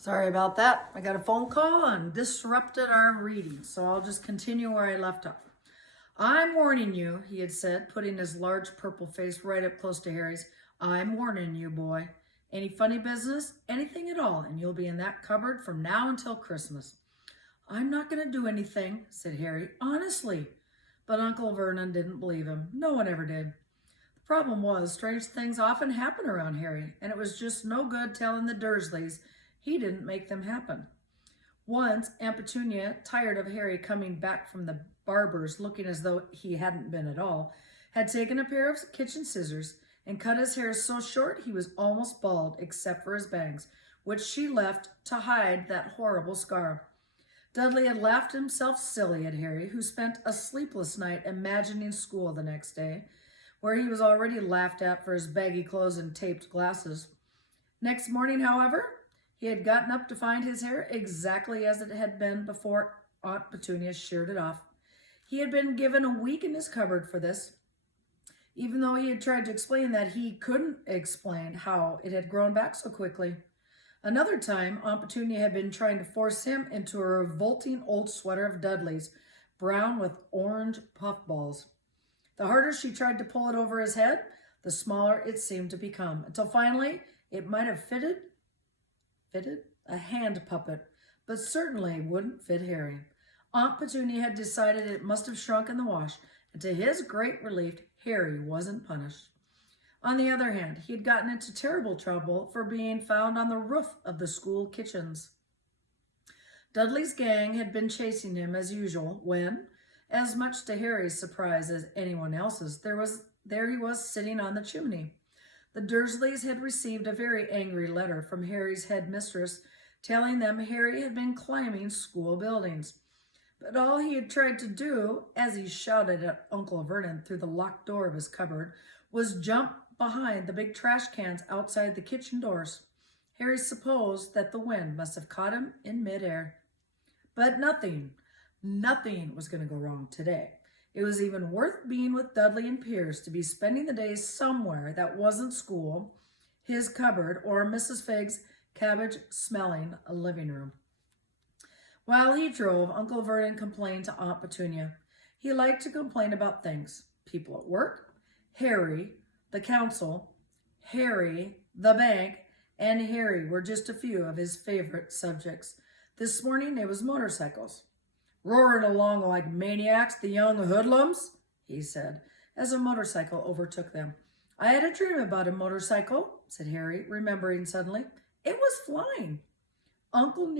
Sorry about that. I got a phone call and disrupted our reading, so I'll just continue where I left off. I'm warning you, he had said, putting his large purple face right up close to Harry's. I'm warning you, boy. Any funny business, anything at all, and you'll be in that cupboard from now until Christmas. I'm not going to do anything, said Harry, honestly. But Uncle Vernon didn't believe him. No one ever did. The problem was, strange things often happen around Harry, and it was just no good telling the Dursleys he didn't make them happen. Once, Aunt Petunia, tired of Harry coming back from the barber's looking as though he hadn't been at all, had taken a pair of kitchen scissors and cut his hair so short he was almost bald except for his bangs, which she left to hide that horrible scar. Dudley had laughed himself silly at Harry, who spent a sleepless night imagining school the next day, where he was already laughed at for his baggy clothes and taped glasses. Next morning, however, he had gotten up to find his hair exactly as it had been before Aunt Petunia sheared it off. He had been given a week in his cupboard for this, even though he had tried to explain that he couldn't explain how it had grown back so quickly. Another time, Aunt Petunia had been trying to force him into a revolting old sweater of Dudley's, brown with orange puffballs. The harder she tried to pull it over his head, the smaller it seemed to become, until finally it might have fitted a hand puppet, but certainly wouldn't fit Harry. Aunt Petunia had decided it must have shrunk in the wash, and to his great relief, Harry wasn't punished. On the other hand, he had gotten into terrible trouble for being found on the roof of the school kitchens. Dudley's gang had been chasing him as usual when, as much to Harry's surprise as anyone else's, there he was sitting on the chimney. The Dursleys had received a very angry letter from Harry's headmistress telling them Harry had been climbing school buildings. But all he had tried to do, as he shouted at Uncle Vernon through the locked door of his cupboard, was jump behind the big trash cans outside the kitchen doors. Harry supposed that the wind must have caught him in midair. But nothing was going to go wrong today. It was even worth being with Dudley and Piers to be spending the day somewhere that wasn't school, his cupboard, or Mrs. Figg's cabbage-smelling living room. While he drove, Uncle Vernon complained to Aunt Petunia. He liked to complain about things. People at work, Harry, the council, Harry, the bank, and Harry were just a few of his favorite subjects. This morning it was motorcycles. Roaring along like maniacs, the young hoodlums, he said, as a motorcycle overtook them. I had a dream about a motorcycle, said Harry, remembering suddenly. It was flying. Uncle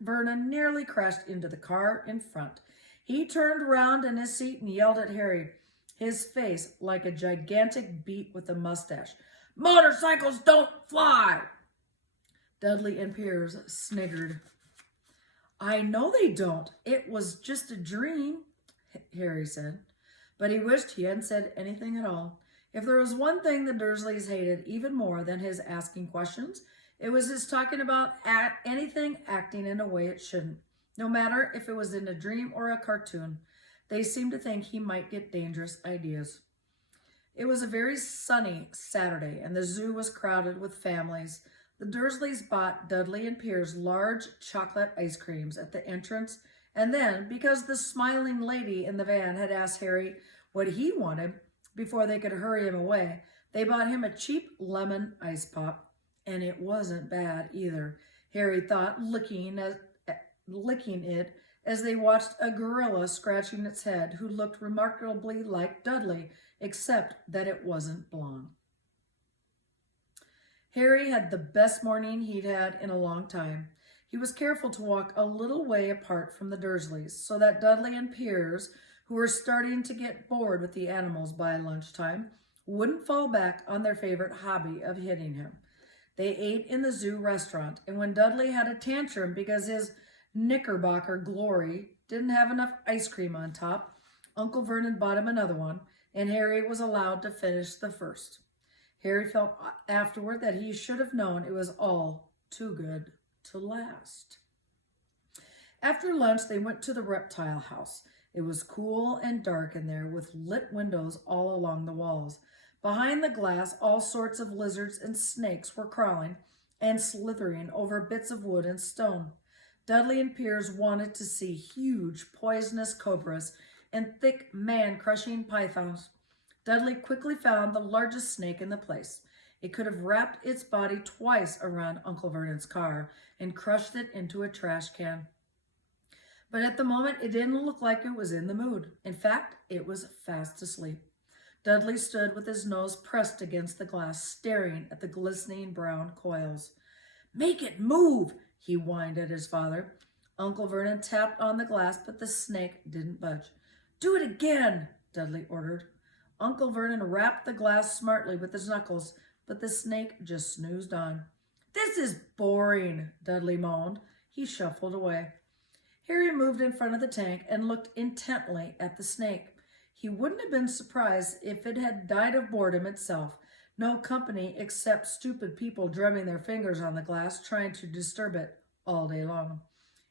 Vernon nearly crashed into the car in front. He turned round in his seat and yelled at Harry, his face like a gigantic beet with a mustache. Motorcycles don't fly! Dudley and Piers sniggered. I know they don't. It was just a dream, Harry said. But he wished he hadn't said anything at all. If there was one thing the Dursleys hated even more than his asking questions, it was his talking about anything acting in a way it shouldn't, no matter if it was in a dream or a cartoon. They seemed to think he might get dangerous ideas. It was a very sunny Saturday, and the zoo was crowded with families. The Dursleys bought Dudley and Piers large chocolate ice creams at the entrance, and then, because the smiling lady in the van had asked Harry what he wanted before they could hurry him away, they bought him a cheap lemon ice pop, and it wasn't bad either, Harry thought, licking it as they watched a gorilla scratching its head who looked remarkably like Dudley, except that it wasn't blonde. Harry had the best morning he'd had in a long time. He was careful to walk a little way apart from the Dursleys, so that Dudley and Piers, who were starting to get bored with the animals by lunchtime, wouldn't fall back on their favorite hobby of hitting him. They ate in the zoo restaurant, and when Dudley had a tantrum because his Knickerbocker glory didn't have enough ice cream on top, Uncle Vernon bought him another one, and Harry was allowed to finish the first. Harry felt afterward that he should have known it was all too good to last. After lunch, they went to the reptile house. It was cool and dark in there, with lit windows all along the walls. Behind the glass, all sorts of lizards and snakes were crawling, and slithering over bits of wood and stone. Dudley and Piers wanted to see huge, poisonous cobras and thick, man-crushing pythons. Dudley quickly found the largest snake in the place. It could have wrapped its body twice around Uncle Vernon's car and crushed it into a trash can. But at the moment, it didn't look like it was in the mood. In fact, it was fast asleep. Dudley stood with his nose pressed against the glass, staring at the glistening brown coils. "Make it move," he whined at his father. Uncle Vernon tapped on the glass, but the snake didn't budge. "Do it again," Dudley ordered. Uncle Vernon rapped the glass smartly with his knuckles, but the snake just snoozed on. "This is boring," Dudley moaned. He shuffled away. Harry moved in front of the tank and looked intently at the snake. He wouldn't have been surprised if it had died of boredom itself. No company except stupid people drumming their fingers on the glass, trying to disturb it all day long.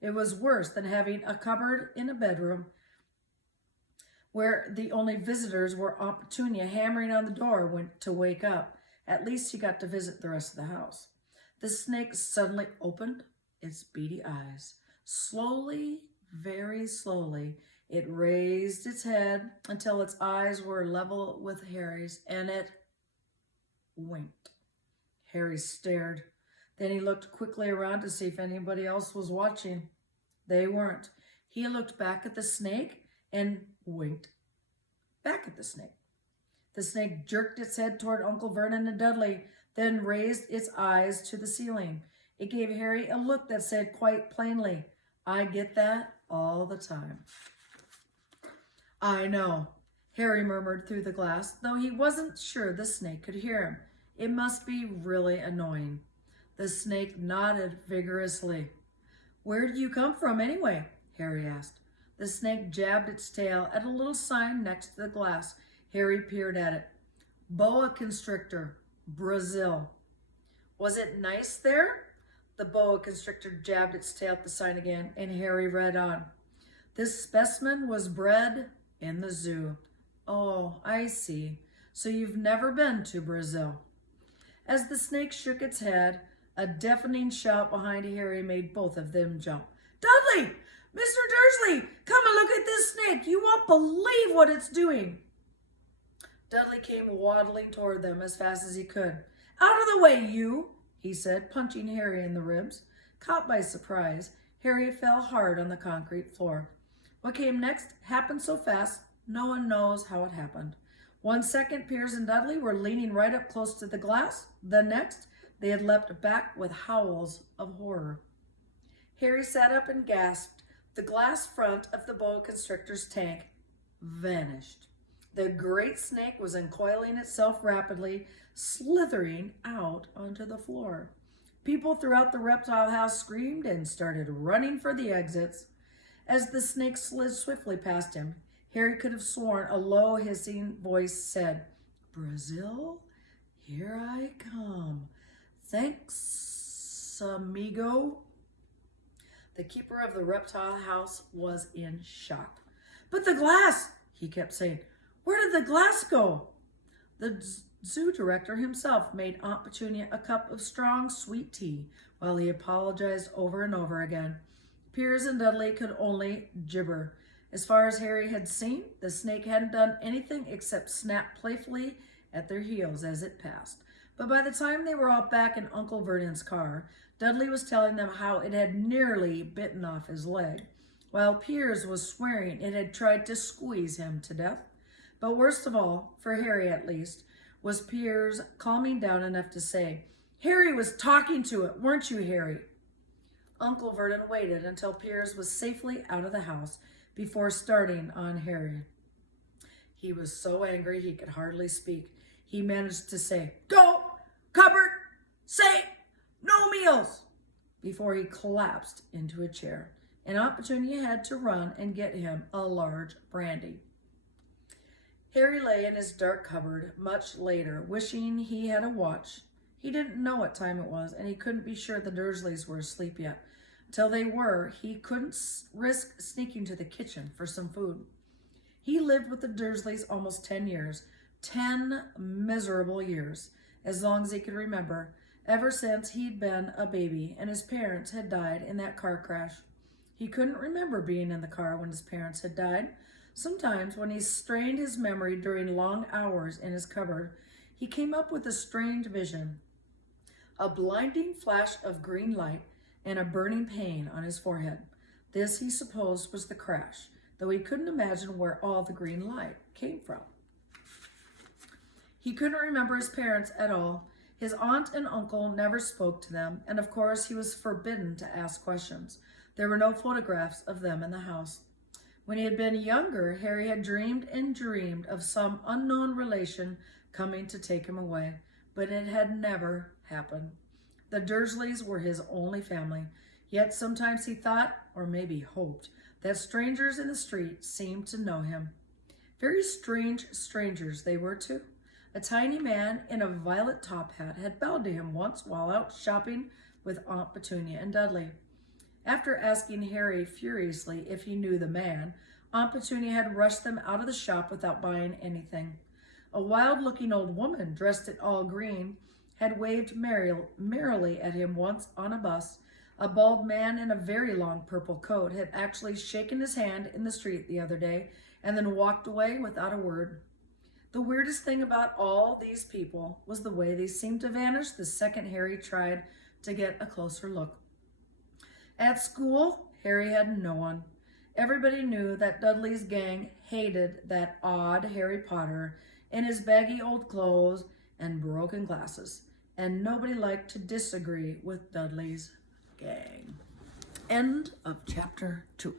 It was worse than having a cupboard in a bedroom where the only visitors were Aunt Petunia hammering on the door to wake up. At least he got to visit the rest of the house. The snake suddenly opened its beady eyes. Slowly, very slowly, it raised its head until its eyes were level with Harry's, and it winked. Harry stared. Then he looked quickly around to see if anybody else was watching. They weren't. He looked back at the snake and winked back at the snake. The snake jerked its head toward Uncle Vernon and Dudley, then raised its eyes to the ceiling. It gave Harry a look that said quite plainly, "I get that all the time." "I know," Harry murmured through the glass, though he wasn't sure the snake could hear him. It must be really annoying. The snake nodded vigorously. "Where do you come from anyway?" Harry asked. The snake jabbed its tail at a little sign next to the glass. Harry peered at it. "Boa constrictor, Brazil." "Was it nice there?" The boa constrictor jabbed its tail at the sign again, and Harry read on. "This specimen was bred in the zoo." "Oh, I see. So you've never been to Brazil." As the snake shook its head, a deafening shout behind Harry made both of them jump. "Dudley! Mr. Dursley! Come and look at this snake! You won't believe what it's doing!" Dudley came waddling toward them as fast as he could. "Out of the way, you!" he said, punching Harry in the ribs. Caught by surprise, Harry fell hard on the concrete floor. What came next happened so fast, no one knows how it happened. 1 second, Piers and Dudley were leaning right up close to the glass. The next, they had leapt back with howls of horror. Harry sat up and gasped. The glass front of the boa constrictor's tank vanished. The great snake was uncoiling itself rapidly, slithering out onto the floor. People throughout the reptile house screamed and started running for the exits. As the snake slid swiftly past him, Harry could have sworn a low hissing voice said, "Brazil, here I come. Thanks, amigo." The keeper of the reptile house was in shock. "But the glass," he kept saying. "Where did the glass go?" The zoo director himself made Aunt Petunia a cup of strong, sweet tea while he apologized over and over again. Piers and Dudley could only gibber. As far as Harry had seen, the snake hadn't done anything except snap playfully at their heels as it passed. But by the time they were all back in Uncle Vernon's car, Dudley was telling them how it had nearly bitten off his leg, while Piers was swearing it had tried to squeeze him to death. But worst of all, for Harry at least, was Piers calming down enough to say, "Harry was talking to it, weren't you, Harry?" Uncle Vernon waited until Piers was safely out of the house before starting on Harry. He was so angry he could hardly speak. He managed to say, "Go! Cupboard! Safe! No meals!" before he collapsed into a chair, and Aunt Petunia had to run and get him a large brandy. Harry lay in his dark cupboard much later, wishing he had a watch. He didn't know what time it was, and he couldn't be sure the Dursleys were asleep yet. Till they were, he couldn't risk sneaking to the kitchen for some food. He lived with the Dursleys almost 10 years, 10 miserable years, as long as he could remember, ever since he'd been a baby and his parents had died in that car crash. He couldn't remember being in the car when his parents had died. Sometimes, when he strained his memory during long hours in his cupboard, he came up with a strange vision. A blinding flash of green light and a burning pain on his forehead. This, he supposed, was the crash, though he couldn't imagine where all the green light came from. He couldn't remember his parents at all. His aunt and uncle never spoke to them, and of course he was forbidden to ask questions. There were no photographs of them in the house. When he had been younger, Harry had dreamed and dreamed of some unknown relation coming to take him away, but it had never happened. The Dursleys were his only family, yet sometimes he thought, or maybe hoped, that strangers in the street seemed to know him. Very strange strangers they were too. A tiny man in a violet top hat had bowed to him once while out shopping with Aunt Petunia and Dudley. After asking Harry furiously if he knew the man, Aunt Petunia had rushed them out of the shop without buying anything. A wild-looking old woman, dressed in all green, had waved merrily at him once on a bus. A bald man in a very long purple coat had actually shaken his hand in the street the other day and then walked away without a word. The weirdest thing about all these people was the way they seemed to vanish the second Harry tried to get a closer look. At school, Harry had no one. Everybody knew that Dudley's gang hated that odd Harry Potter in his baggy old clothes and broken glasses, and nobody liked to disagree with Dudley's gang. End of chapter 2.